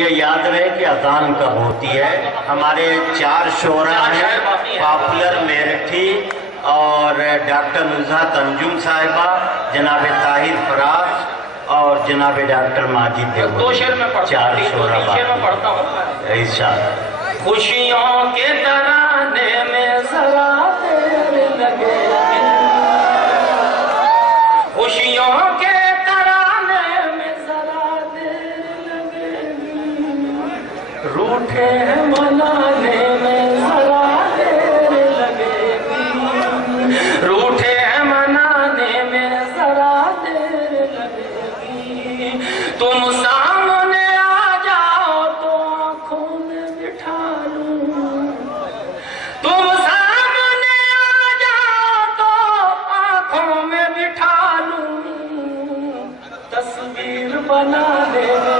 ये याद रहे कि अजान कब होती है। हमारे 4 शोरा हैं, पॉपुलर मेरठी और डॉक्टर नुज़हात अंजुम साहिबा, जनाब ताहिर फराज और जनाब डॉक्टर माजिद देव। 2 शेर में पढ़ता 4 शोरा में पढ़ता हूँ। ऐसा खुशियों के तराने में जरा देर लगे, खुशियों के तराने में जरा देर लगे, रूठे हैं मनाने में जरा देर लगेगी, रूठे हैं मनाने में जरा देर लगेगी। तुम सामने आ जाओ तो आंखों में बिठा लूं, तुम सामने आ जाओ तो आंखों में बिठा लूं, तस्वीर बनाने में